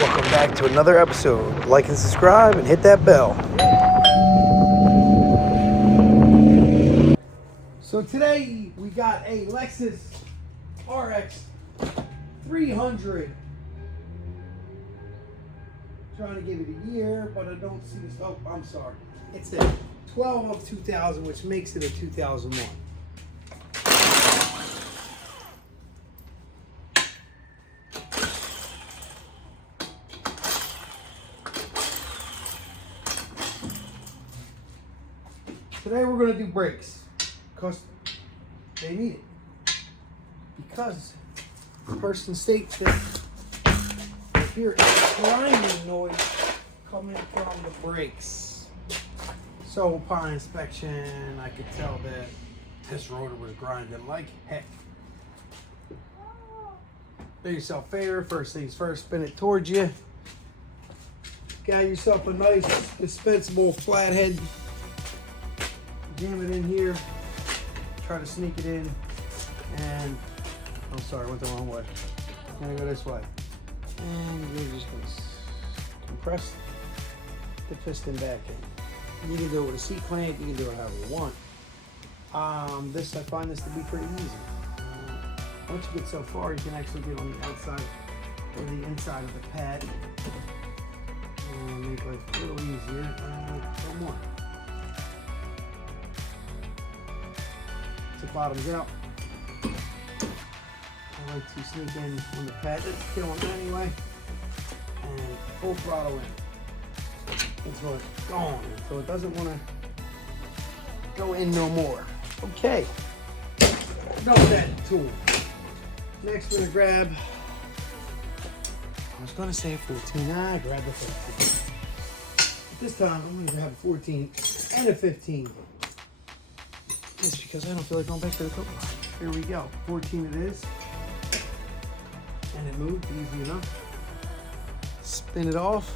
Welcome back to another episode. Like and subscribe and hit that bell. So today we got a Lexus RX 300. Trying to give it a year, but I don't see this. Oh, I'm sorry. It's a 12 of 2000, which makes it a 2001. Today we're going to do brakes because they need it. Because the person states that if you're a grinding noise coming from the brakes. So upon inspection, I could tell that this rotor was grinding like heck. Do yourself a favor, first things first, spin it towards you. Got yourself a nice dispensable flathead. Jam it in here, try to sneak it in, and I'm sorry, I went the wrong way. I'm gonna go this way. And you're just gonna compress the piston back in. You can do it with a seat clamp, you can do it however you want. I find this to be pretty easy. Once you get so far, you can actually get on the outside or the inside of the pad. And make life a little easier. One more. The bottoms out. I like to sneak in on the pad. Let's kill them anyway. And full throttle in. Until it's gone. So it doesn't want to go in no more. Okay. Done with that tool. Next we're going to grab, I was going to say a 14. I grabbed the 15. But this time I'm going to grab a 14 and a 15. Just because I don't feel like going back to the coat line. Here we go. 14 it is. And it moved easy enough. Spin it off.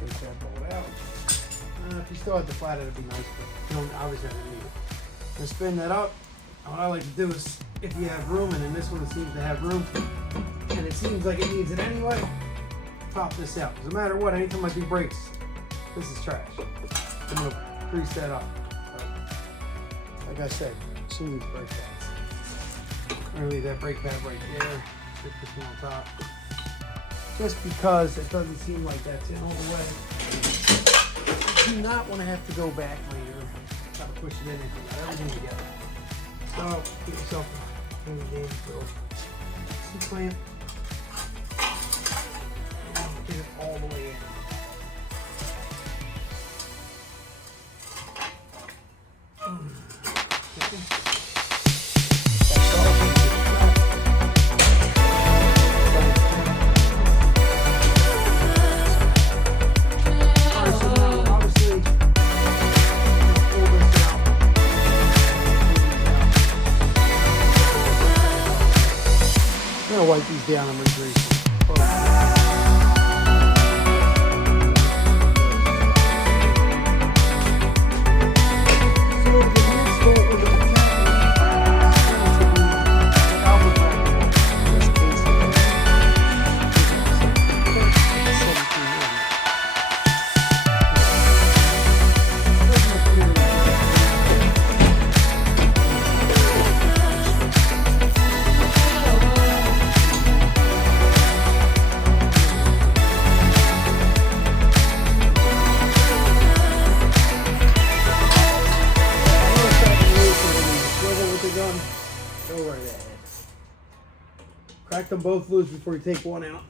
Take that bolt out. If you still had the flat, it'd be nice, but you don't obviously have to need it. And spin that up. And what I like to do is, if you have room, and in this one it seems to have room, and it seems like it needs it anyway, pop this out. Because no matter what, anytime I do brakes, this is trash. I'm going to grease that up. But like I said, she needs brake pads. I'm going to leave that brake pad right there. Stick this one on top. Just because it doesn't seem like that's in all the way. You do not want to have to go back later. Try to push it in if you got everything together. So, get yourself a handy little C-clamp. And get it all the way in. I'm gonna wipe these down and re-grease them. Go right ahead. Crack them both loose before you take one out.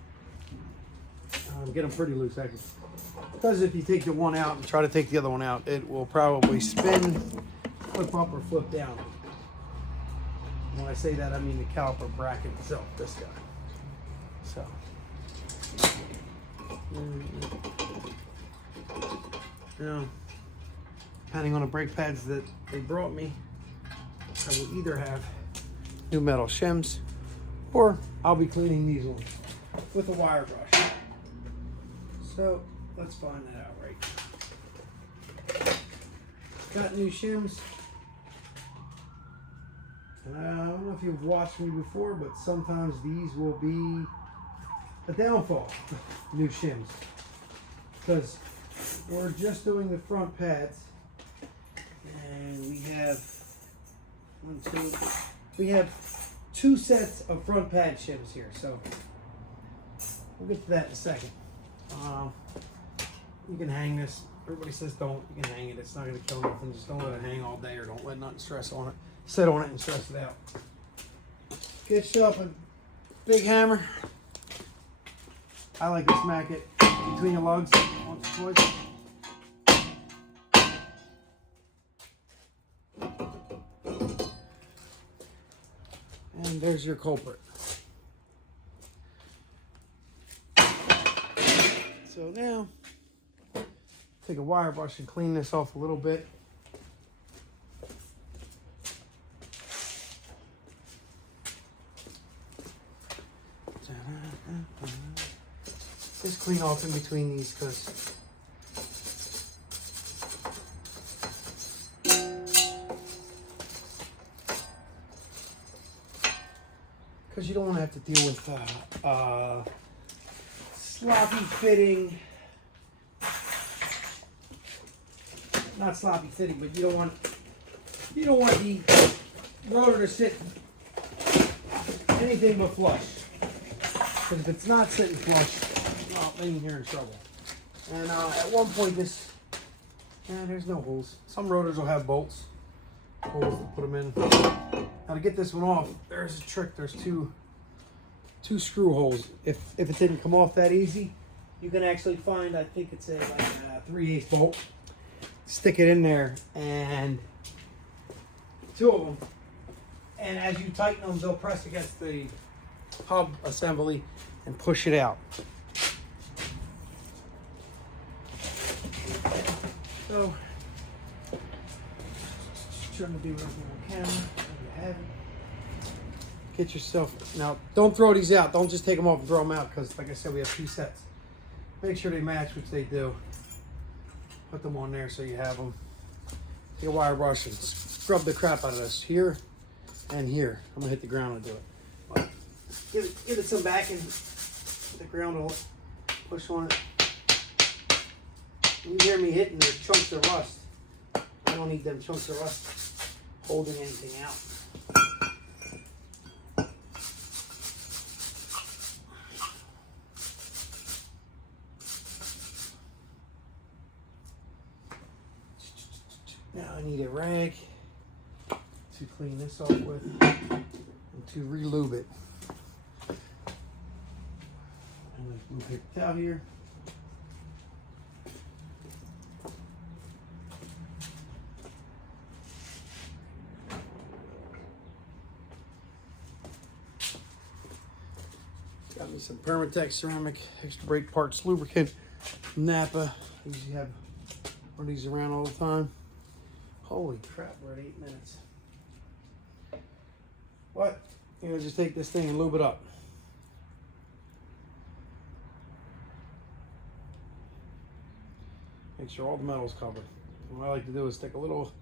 Get them pretty loose, actually. Because if you take the one out and try to take the other one out, it will probably spin, flip up, or flip down. When I say that, I mean the caliper bracket itself, this guy. So. Now, depending on the brake pads that they brought me, I will either have new metal shims, or I'll be cleaning these ones with a wire brush. So let's find that out right. Got new shims. And I don't know if you've watched me before, but sometimes these will be a downfall, new shims. Because we're just doing the front pads. And we have two sets of front pad shims here. So we'll get to that in a second. You can hang this. Everybody says don't. You can hang it. It's not going to kill nothing. Just don't let it hang all day, or don't let nothing stress on it. Sit on it and stress it out. Get yourself a big hammer. I like to smack it between the lugs once or twice. And there's your culprit. So now, take a wire brush and clean this off a little bit. Just clean off in between these because you don't want to have to deal with sloppy fitting. Not sloppy fitting, but you don't want the rotor to sit anything but flush. Because if it's not sitting flush, well, then you're in trouble. And at one point, there's no holes. Some rotors will have bolts, holes to put them in. Now to get this one off, there's a trick. There's two screw holes. If it didn't come off that easy, you can actually find, I think it's a 3/8 bolt. Stick it in there, and two of them. And as you tighten them, they'll press against the hub assembly and push it out. So, trying to do everything I can. If you have it, get yourself. Now, don't throw these out. Don't just take them off and throw them out, because, like I said, we have two sets. Make sure they match, which they do. Put them on there so you have them. Take a wire brush and scrub the crap out of this here and here. I'm gonna hit the ground and do it. But give it some backing. The ground will push on it. You hear me hitting the chunks of rust. I don't need them chunks of rust holding anything out. Now I need a rag to clean this off with and to re-lube it. And let's move it out here. Got me some Permatex ceramic extra brake parts lubricant from Napa. I usually have one of these around all the time. Holy crap, we're at 8 minutes. What? You're gonna just take this thing and lube it up. Make sure all the metal's covered. And what I like to do is stick a little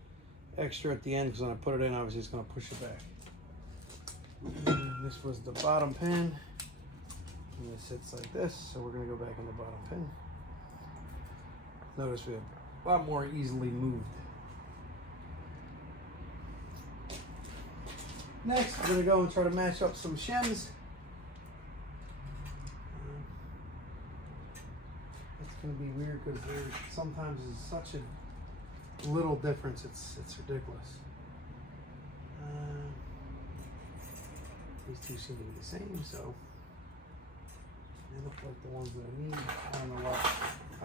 extra at the end, because when I put it in, obviously it's gonna push it back. And this was the bottom pin. And it sits like this, so we're gonna go back in the bottom pin. Notice we have a lot more easily moved. Next, we're going to go and try to match up some shims. It's going to be weird because sometimes there's such a little difference, it's ridiculous. These two seem to be the same, so they look like the ones that I need. I don't know what.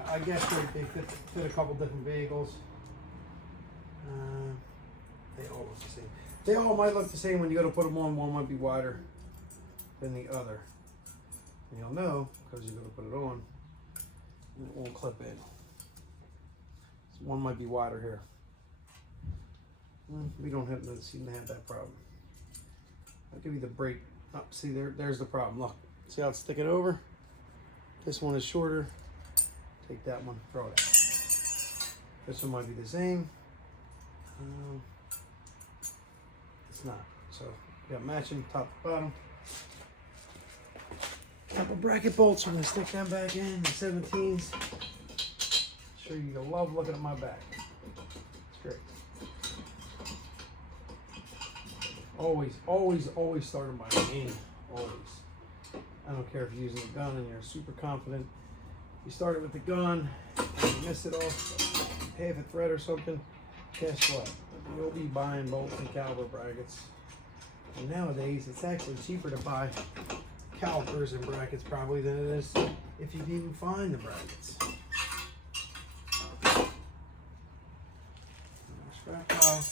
I guess they fit a couple different vehicles. They all look the same. They all might look the same when you go to put them on. One might be wider than the other. And you'll know because you're going to put it on and it won't clip in. So one might be wider here. We don't seem to have that problem. I'll give you the brake. Oh, see, there's the problem. Look, see how it's sticking over? This one is shorter. Take that one, throw it out. This one might be the same. It's not. So we got matching top to bottom. Couple bracket bolts. I'm gonna stick them back in the 17s. Sure, you love looking at my back. It's great. Always starting by hand. Always. I don't care if you're using a gun and you're super confident. You start it with the gun, and you miss it off half a thread or something. Guess what? You'll be buying bolts and caliber brackets. And nowadays, it's actually cheaper to buy calipers and brackets probably than it is if you can even find the brackets. Scrap pile.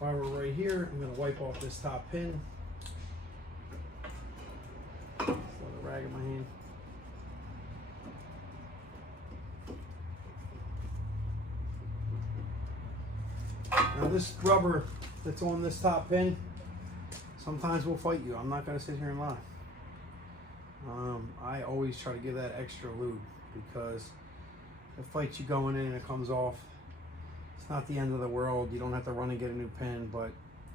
While we're right here, I'm going to wipe off this top pin. Throw the rag in my hand. Now this rubber that's on this top pin sometimes will fight you. I'm not going to sit here and lie. I always try to give that extra lube because it fights you going in and it comes off. It's not the end of the world. You don't have to run and get a new pin, but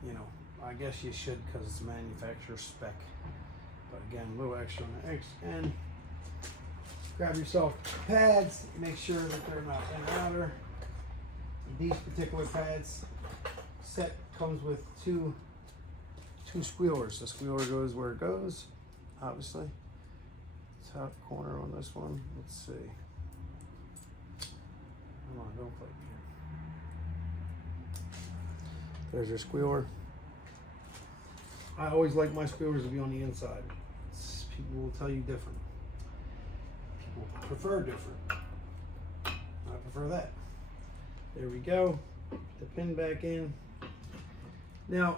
you know, I guess you should because it's manufacturer's spec. But again, a little extra on the X end. Grab yourself pads. Make sure that they're not in outer. These particular pads set comes with two squealers. The squealer goes where it goes, obviously. Top corner on this one. Let's see. Come on, don't fight me here. There's your squealer. I always like my squealers to be on the inside. People will tell you different. People prefer different. I prefer that. There we go. The pin back in. Now,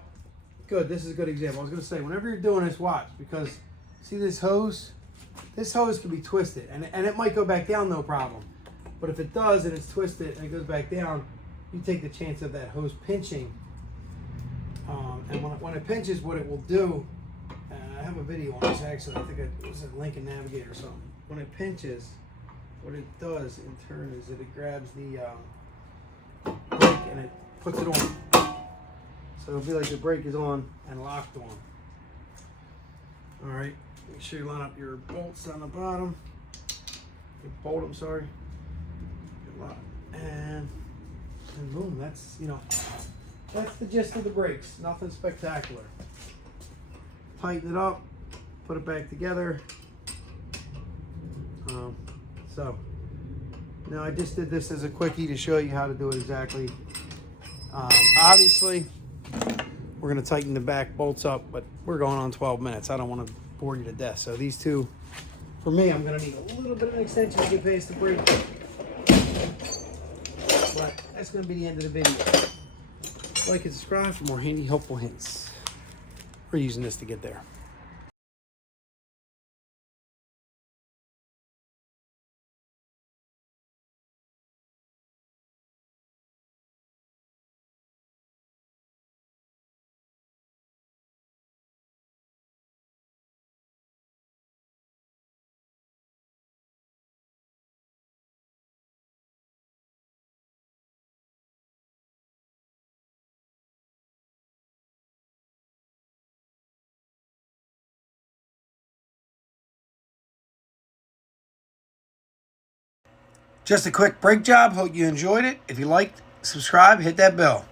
good. This is a good example. I was going to say, whenever you're doing this, watch, because see this hose? This hose can be twisted, and it might go back down, no problem. But if it does and it's twisted and it goes back down, you take the chance of that hose pinching. And when it pinches, what it will do, I have a video on this actually. I think it was a Lincoln Navigator or something. When it pinches, what it does in turn is that it grabs the brake and it puts it on. So it'll be like the brake is on and locked on. All right, make sure you line up your bolts on the bottom. Your bolt, I'm sorry. And boom, that's, you know, that's the gist of the brakes. Nothing spectacular. Tighten it up, put it back together. So now I just did this as a quickie to show you how to do it exactly. Obviously, we're going to tighten the back bolts up, but we're going on 12 minutes. I don't want to bore you to death. So these two, for me, I'm going to need a little bit of an extension to get past the brake. But that's going to be the end of the video. Like and subscribe for more handy, helpful hints. We're using this to get there. Just a quick brake job. Hope you enjoyed it. If you liked, subscribe, hit that bell.